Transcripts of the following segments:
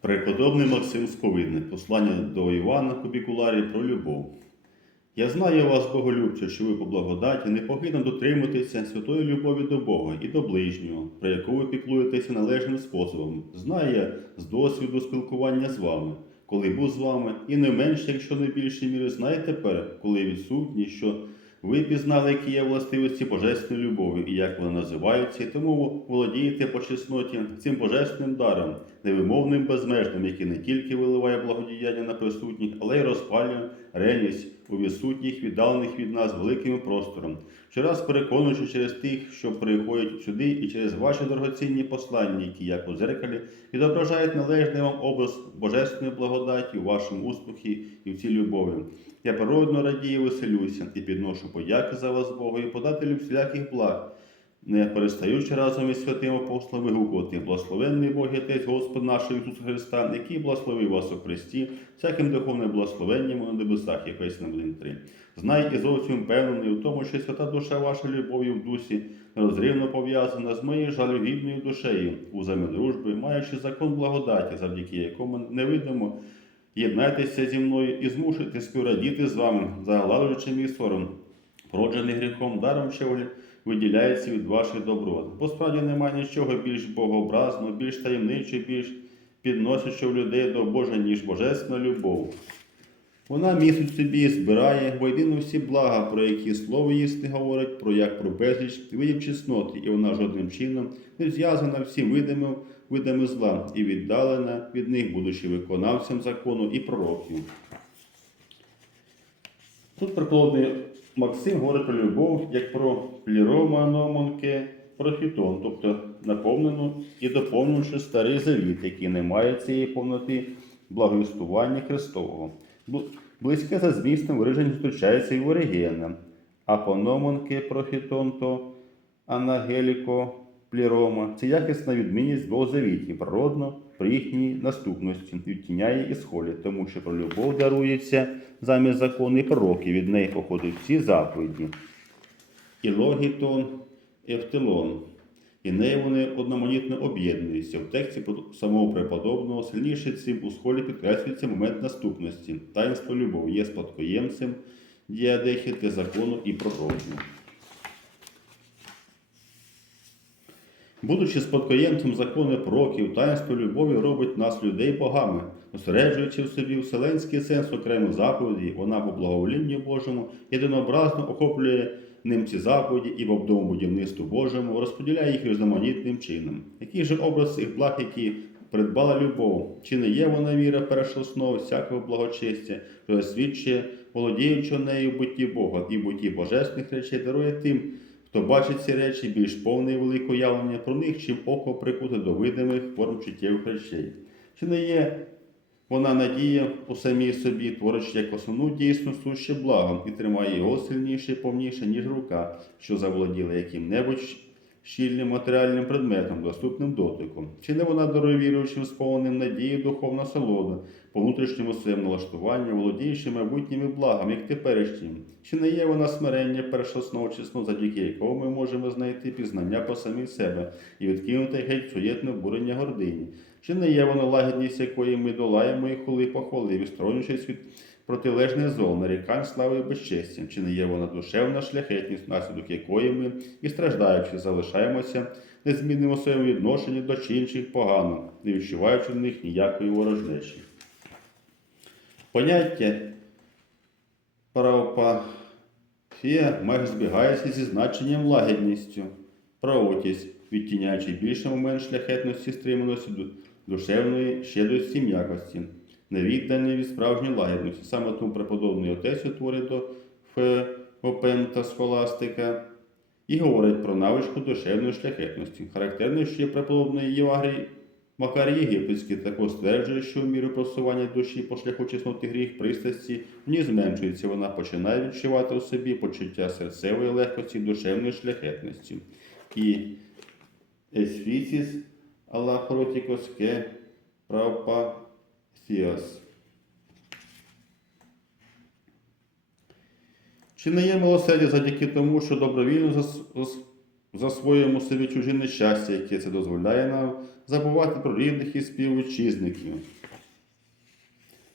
Преподобний Максим Сковидний, послання до Івана Кубікуларі про любов. Я знаю вас, Боголюбче, що ви по благодаті непохитно дотримуєтеся святої любові до Бога і до ближнього, про яку ви піклуєтеся належним способом. Знаю я з досвіду спілкування з вами, коли був з вами, і не менше, якщо не більше міри, знаю тепер, коли відсутні, що ви пізнали, які є властивості божественної любові і як вони називаються, і тому володієте по чесноті цим божественним даром, невимовним безмежним, який не тільки виливає благодіяння на присутніх, але й розпалює ревність у відсутніх, віддалених від нас великим простором. Щораз переконуючи через тих, що приходять сюди, і через ваші дорогоцінні послання, які, як у зеркалі, відображають належний вам образ божественної благодаті у вашому успіхі і в цій любові. Я природно радію, веселюся і підношу подяки за вас Богу і подателю всіляких благ, не перестаючи разом із святим апостолом вигукувати благословенний Бог і Отець Господь наш Ісус Христа, який благословив вас у Христі, всяким духовним благословенням на небесах, Ефесянам 1.3. Знай і зовсім впевнений у тому, що свята душа ваша любов'ю в дусі нерозривно пов'язана з моєю жалюгідною душею, узами дружби, маючи закон благодаті, завдяки якому невидимо Єднайтеся зі мною і змушуйте співрадіти з вами, загладжуючи мій сором, породжений гріхом, даром, що виділяється від ваших доброт. Бо справді немає нічого більш богообразного, більш таємничого, більш підносячого людей до Божа, ніж божественна любов. Вона містить собі збирає воєдино всі блага, про які слово їсти говорить, про як про безліч видів чесноти, і вона жодним чином не зв'язана всім видами, видами зла і віддалена від них, будучи виконавцем закону і пророків. Тут прикладний Максим говорить про любов як про плірома номонке профітон, тобто наповнену і доповнивши старий завіт, який не має цієї повноти благовістування Христового. Близьке за змістом вираження зустрічається і в Оригена. Апономонке профітонто анагеліко плірома. Це якісна відмінність двох завітів, природно при їхній наступності, відтіняє і схолі, тому що про любов дарується замість закону і пророків, від неї походять всі заповіді. І логітон, ефтелон. І нею вони одноманітно об'єднуються. В тексті самого преподобного сильніше цим у схолі підкреслюється момент наступності. Таїнство любові є спадкоємцем діадехи для закону і пророків. Будучи спадкоємцем закону пророків, таїнство любові робить нас людей богами, зосереджуючи в собі вселенський сенс окремих заповідей, вона по благоволінню Божому єдинообразно охоплює ним ці заповіді і в обдому будівництву Божому розподіляє їх різноманітним чином. Який же образ цих благ, які придбала любов? Чи не є вона віра перша основа всякого благочестя, що засвідчує, володіючи нею в бутті Бога і бутті божественних речей, дарує тим, хто бачить ці речі більш повне і велике уявлення про них, чим око прикуте до видимих форм чуттєвих речей. Чи не є вона надія у самій собі, творячи як основну дійсну суще благом і тримає його сильніше і повніше, ніж рука, що заволоділа яким-небудь щільним матеріальним предметом, доступним дотиком. Чи не вона дарує віруючим сповненим надії духовна солода, по внутрішньому своєму налаштуванню, володіючи майбутніми благами, як теперішнім? Чи не є вона смирення першоснов чесно, завдяки якому ми можемо знайти пізнання по самі себе і відкинути геть суєтне бурення гордині? Чи не є вона лагідність, якої ми долаємо і хули похвали, відсторонюючись від протилежних зол, нарікань, слави і безчестя? Чи не є вона душевна шляхетність, внаслідок якої ми і страждаючи, залишаємося незмінним у своєму відношенні до інших погано, не відчуваючи в них ніякої ворожнечі? Поняття правопафія майже збігається зі значенням лагідністю, правотість, відтіняючи більше момент шляхетності, стриманості, душевної щедрості і невіддані від справжньої лагідності. Саме тому преподобний отець утворить до Феопента схоластика і говорить про навичку душевної шляхетності. Характерно, що є преподобний Євагрій Макар Єгипетський також стверджує, що в міру просування душі по шляху чесноти гріх пристрасті в ній зменшується, вона починає відчувати у собі почуття серцевої легкості, душевної шляхетності. І есфісіс алахротікос ке правпасіас. Чи не є милосердя завдяки тому, що добровільно зас- зас- засвоюємо собі чужі нещастя, яке це дозволяє нам забувати про рідних і співвітчизників.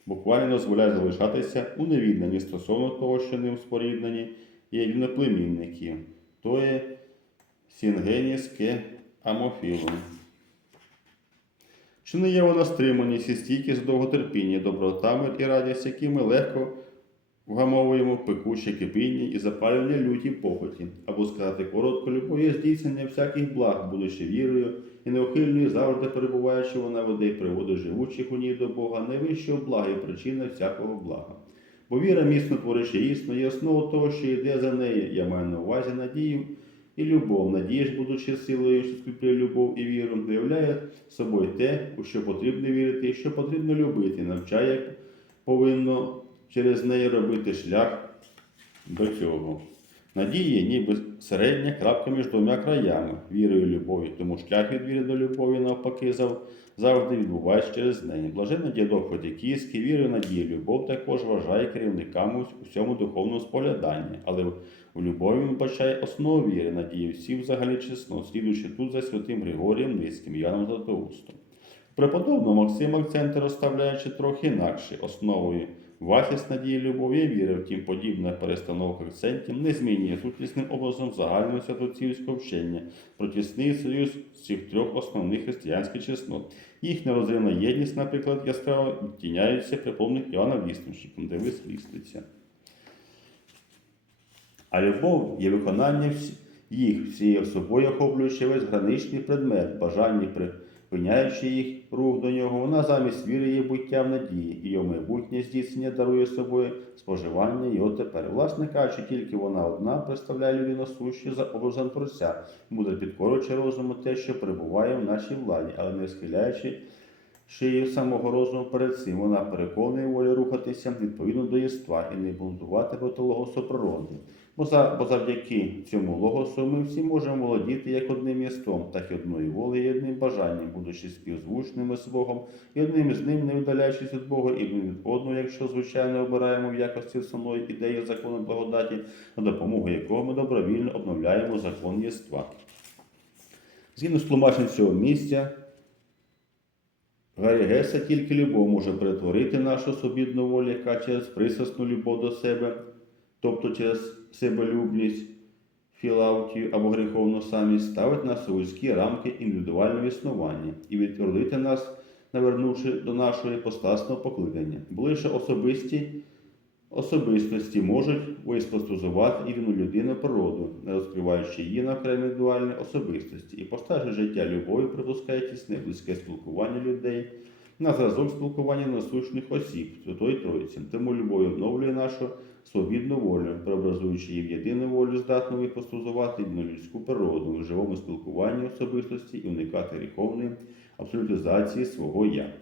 Буквально дозволяє залишатися у невідданні стосовно того, що ним споріднені є рівноплемінники, то є сінгенівське амофілум. Чи не є вона стриманість і стійкість довготерпіння, доброта, мир і радість, які ми легко вгамовуємо пекуче кипіння і запалювання люті похоті, або сказати коротко, любов є здійснення всяких благ, будучи вірою і неухильною, завжди перебуваючи вона воде і приводить живучих у ній до Бога, найвищого блага і причина всякого блага. Бо віра міцно творить істину, є основа того, що йде за нею. Я маю на увазі надію і любов. Надія ж, будучи силою, що скріплює любов і віру, виявляє собою те, у що потрібно вірити, і що потрібно любити, навчає, повинно через неї робити шлях до цього. Надія, ніби середня крапка між двома краями вірою і любов'ю, тому шлях від віри до любові навпаки завжди відбувається через неї. Блаженна дідок Хотяківський, вірою, надія, любов також вважає керівниками у всьому духовному спогляданні, але в любові він бачає основу віри, надії всі взагалі чесно, слідуючи тут за святим Григорієм Низьким, Яном Златоустом. Преподобно Максим акценти розставляючи трохи інакше, основою вартість надії, любові віри, втім, подібна перестановка акцентів не змінює сутнісним образом загального святоцівського вчення про тісний союз цих трьох основних християнських чеснот. Їхня розривна єдність, наприклад, яскраво при повних Іоанна Віснушником, де висліститься. А любов є виконання їх всією собою охоплюючи весь граничний предмет, бажання припиняючи їх рух до нього, вона замість віри є буття в надії, і його майбутнє здійснення дарує собою споживання його тепер. Власне кажучи, тільки вона одна представляє людину сущу за образом Творця, мудро підкорюючи розуму те, що перебуває в нашій владі, але не схиляючи шиї самого розуму перед цим. Вона переконує волю рухатися відповідно до єства і не бунтувати проти логосу природи. Бо, завдяки цьому логосу ми всі можемо володіти як одним єством, так і одною волею, і одним бажанням, будучи співзвучними з Богом, і одним з ним, не віддаляючись від Бога, і від одного, якщо звичайно обираємо в якості самої ідеї закону благодаті, на допомогу якого ми добровільно обновляємо закон єства. Згідно з тлумаченням цього місця, Гаррі Геса тільки любов може перетворити нашу собідну волю, яка через пристрасну любов до себе, тобто через себелюбність, філаутію або гріховну самість, ставить нас у вузькі рамки індивідуального існування і відтворити нас, навернувши до нашого іпостасного покликання. Бо лише особисті особистості можуть виспостузувати ірину людину природу, не розкриваючи її на окремі індивідуальні особистості, і постажі життя любові припускає тісне близьке спілкування людей на зразок спілкування насущних осіб Святої Троїці. Тому любов відновлює нашу свобідну волю, преобразуючи її в єдину волю, здатну випостузувати людську природу в живому спілкуванні особистості і уникати гріховної абсолютизації свого я.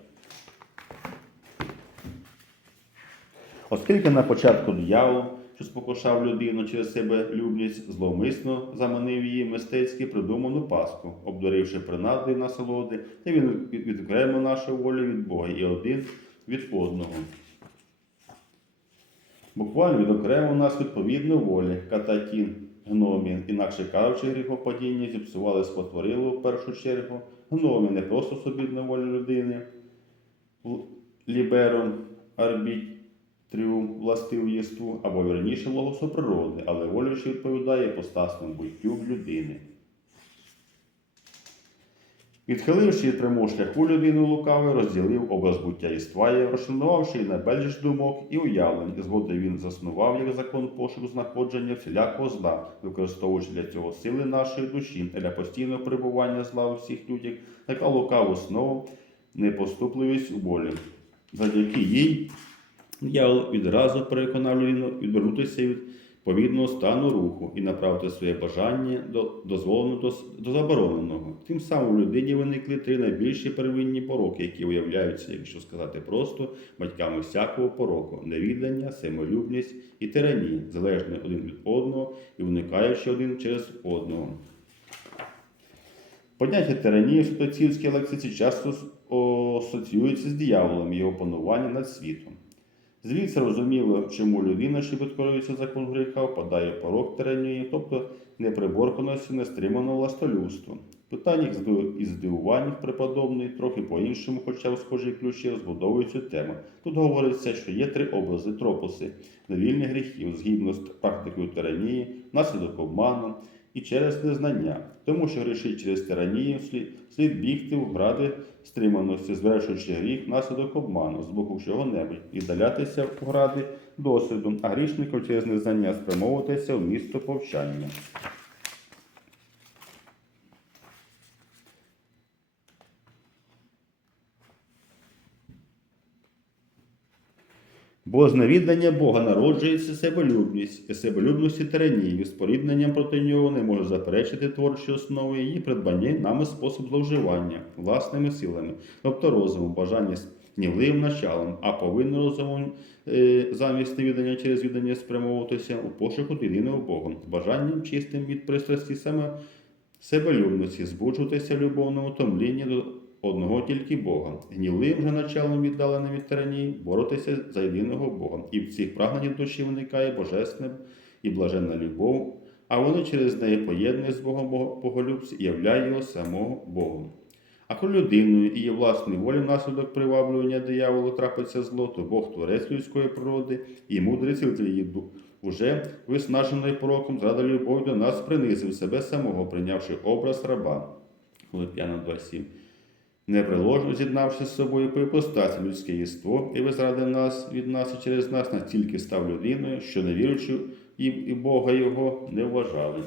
Оскільки на початку диявол, що спокушав людину через себе любність, зловмисно заманив її мистецьки придуману паску, обдаривши принадою насолоди, та він від- відокремив нашу волю від Бога і один від одного. Буквально відокремив нас відповідно волі, кататін, гномін, інакше кажучи, гріхопадіння зіпсували спотворило в першу чергу. Гномі не просто собідна воля людини, ліберон, арбітріум, властив єству, або вірніше логосу природи, але що відповідає постасному буттю людини. Відхиливши від прямого шляху людину лукавий, розділив образ буття єства, і розшанувавши її на думок і уявлень, і згодом він заснував як закон пошуку знаходження всілякого зла, використовуючи для цього сили нашої душі, для постійного перебування зла у всіх людях, яка лукаву основу непоступливість у болі. Завдяки їй Дьявол відразу переконав людину відвернутися від повідного стану руху і направити своє бажання до дозволеного до, до забороненого. Тим самим у людині виникли три найбільші первинні пороки, які виявляються, якщо сказати просто, батьками всякого пороку невіддання, самолюбність і тиранія, залежні один від одного і виникаючи один через одного. Поняття тиранії в святоцівській лексиці часто асоціюється з дияволом його пануванням над світом. Звідси розуміло, чому людина, що підкорюється закон гріха, впадає в порок тиранії, тобто неприборканості, нестриманого властолюбства. Питання із здивувань преподобний трохи по-іншому, хоча в схожій ключі збудовує цю тему. Тут говориться, що є три образи тропоси невільних гріхів згідно з практикою тиранії, внаслідок обману і через незнання, тому що грішить через тиранію слід, бігти в гради стриманості, звершуючи гріх внаслідок обману з боку чого-небудь, і далятися в гради досвідом, а грішників через незнання спрямовуватися в місто повчання. Бо з невіддання Бога народжується себелюбність, і себелюбності тиранії, спорідненням проти нього не може заперечити творчі основи її придбання нами спосіб зловживання власними силами, тобто розумом, бажання гнівливим началом, а повинен розумом е, замість невіддання через віддання спрямовуватися у пошуку єдиного Бога, бажанням чистим від пристрасті саме себелюбності, збуджуватися любовному томлінні до одного тільки Бога, гнівливим же началом віддаленим від тиранії, боротися за єдиного Бога. І в цих прагненнях душі виникає божественна і блаженна любов, а вони через неї поєднує з Богом Боголюбці і являє його самого Богом. А коли людиною і її власною волі внаслідок приваблювання дияволу трапиться зло, то Бог творець людської природи і мудрий цілитель її дух, уже виснажений пороком, зрада любові до нас принизив себе самого, прийнявши образ раба. Филип'янам 2.7 неприложно з'єднавши з собою по іпостасі людське єство, і ви нас від нас і через нас настільки став людиною, що не віруючи і, Бога його не вважали.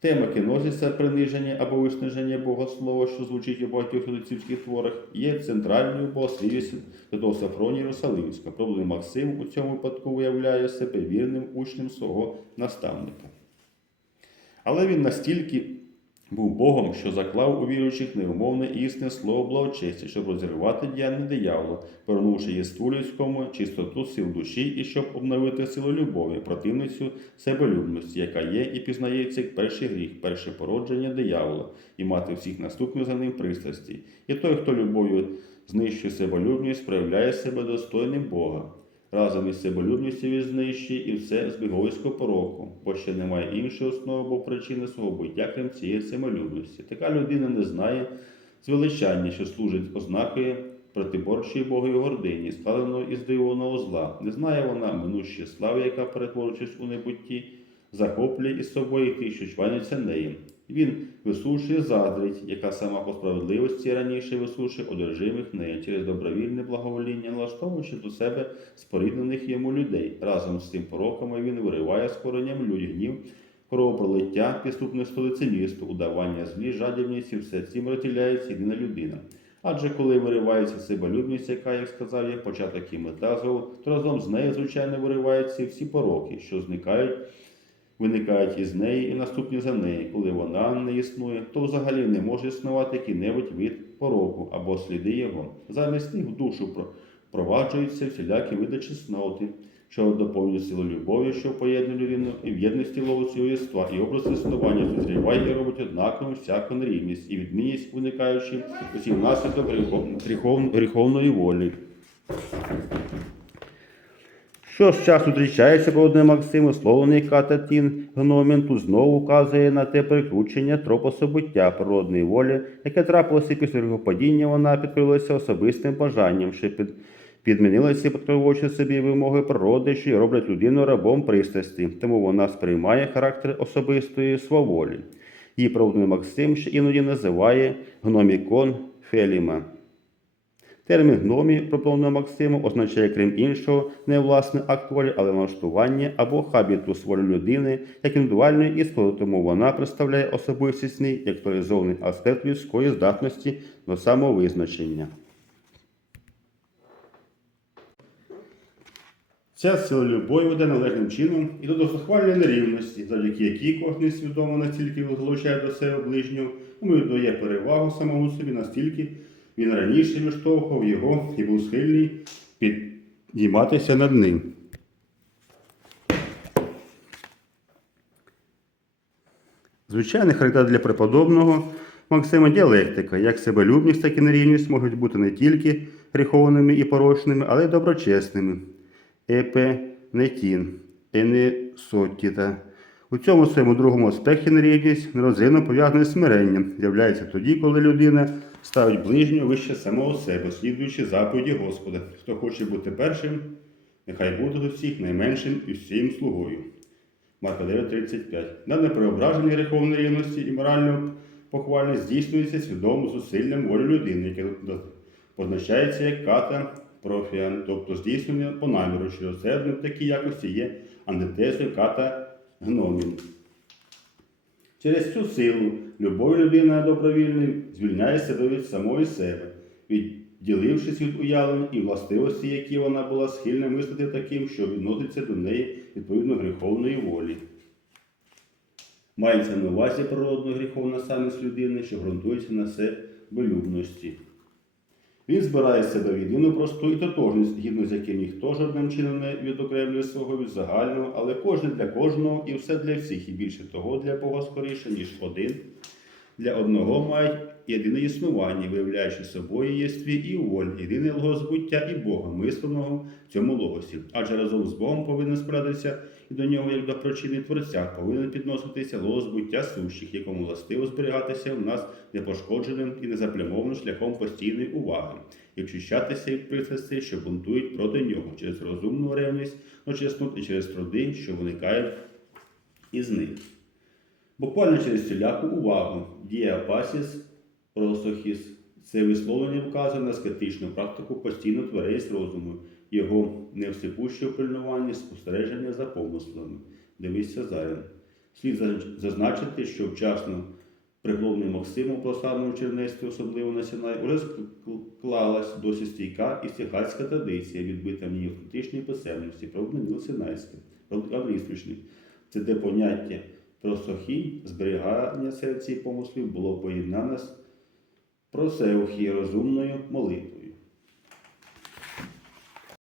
Тема кінозіса приниження або виснаження Богослова, що звучить у багатьох філософських творах, є центральною богослівістю Святого Сафронія Єрусалимського. Проблем Максим у цьому випадку виявляє себе вірним учнем свого наставника. Але він настільки був Богом, що заклав у віруючих неумовне істинне слово благочесті, щоб розірвати діяння диявола, повернувши єству людському чистоту сил душі і щоб обновити силу любові, противницю себелюбності, яка є і пізнається як перший гріх, перше породження диявола, і мати всіх наступних за ним пристрасті. І той, хто любов'ю знищує себелюбність, проявляє себе достойним Бога. Разом із себелюбністю він знищує і все збіговиського пороку, бо ще немає іншої основи або причини свого буття, крім цієї самолюбності. Така людина не знає звеличання, що служить ознакою протиборчої Богові гордині, складеного із дивованого зла. Не знає вона минущої слави, яка, перетворюючись у небутті, захоплює із собою тих, що чваняться нею. Він висушує заздрить, яка сама по справедливості раніше висушує одержимих нею через добровільне благовоління, налаштовуючи до себе споріднених йому людей. Разом з цим пороками він вириває з коренням людь гнів, кровопролиття, підступництво лицемірство, удавання злі, жадібність і все цим розділяється єдина людина. Адже коли виривається себелюбність, яка, як сказав, є початок і мета то разом з нею, звичайно, вириваються всі пороки, що зникають виникають із неї і наступні за неї. Коли вона не існує, то взагалі не може існувати який-небудь від пороку або сліди його. Замість них в душу проваджуються всілякі види чесноти, що доповнює силу любові, що поєднує людину, і в єдності лову єства, і образ існування зустріває і робить однаково всяку нерівність і відмінність, виникаючи усі внаслідок гріховної волі. Що ж часу зустрічається проводний Максим, условлений кататін гномен, тут знову указує на те перекручення тропособуття природної волі, яке трапилося після його падіння, вона підкрилася особистим бажанням, що під, підмінилася, підкриваючи собі вимоги природи, що й роблять людину рабом пристрасті, тому вона сприймає характер особистої сваволі. Її проводний Максим ще іноді називає гномікон Феліма. Термін гномі, пропонованого Максиму, означає, крім іншого, не власний акт волі, але влаштування або хабітус волі людини, як індивідуальної істоти, тому вона представляє особистісний і актуалізований аспект людської здатності до самовизначення. Ця сила любові веде належним чином і до досухвальної нерівності, завдяки якій кожен свідомо настільки залучає до себе ближнього, йому віддає перевагу самому собі настільки. Він раніше виштовхував його і був схильний підніматися над ним. Звичайний характер для преподобного Максима діалектика, як себелюбність, так і нерівність можуть бути не тільки гріховними і порочними, але й доброчесними. Епенетін, енесотіта. У цьому своєму другому аспекті нерівність нерозривно пов'язана з смиренням, з'являється тоді, коли людина ставить ближнього вище самого себе, слідуючи заповіді Господа. Хто хоче бути першим, нехай буде до всіх найменшим і всім слугою. Марка 9.35. Дане преображення гріховної рівності і морального похвальне здійснюється свідомим зусиллям волі людини, яке позначається як ката профіан, тобто здійснення по наміру, що осередним в такій якості є антитезою ката гномін. Через цю силу любов людина добровільно звільняє себе від самої себе, відділившись від уявлень і властивості, які вона була схильна мислити таким, що відноситься до неї відповідно гріховної волі. Мається на увазі природна гріховна самість людини, що ґрунтується на себелюбності. Він збирає себе в єдину просту і тотожність, згідно з яким ніхто жодним чином не відокремлює свого від загального, але кожен для кожного і все для всіх, і більше того для Бога скоріше, ніж один. Для одного мають єдине існування, виявляючи собою єстві і воль, єдине логозбуття і Бога, мисленого в цьому логосі. Адже разом з Богом повинен спиратися і до нього, як до причини Творця, повинен підноситися логозбуття сущих, якому властиво зберігатися в нас непошкодженим і незаплямованим шляхом постійної уваги, і вчищатися від пристрастей, що бунтують проти нього через розумну ревність, ночесну і через труди, що виникають із них. Буквально через всіляку увагу діапасіс просохіс це висловлення вказує на скептичну практику постійно тверезь розуму, його невсипуще пильнування, спостереження за помислами. Дивися зараз. Слід зазначити, що вчасно приглобний Максиму просадному чернецтві, особливо на Сінай, уже склалась досить стійка і стихацька традиція, відбита в ній в критичній писемності, правда Ніл Синайське, правдоісторичний. Це де поняття просохінь, зберігання серця і помислів було поєднане з просеухі розумною молитвою.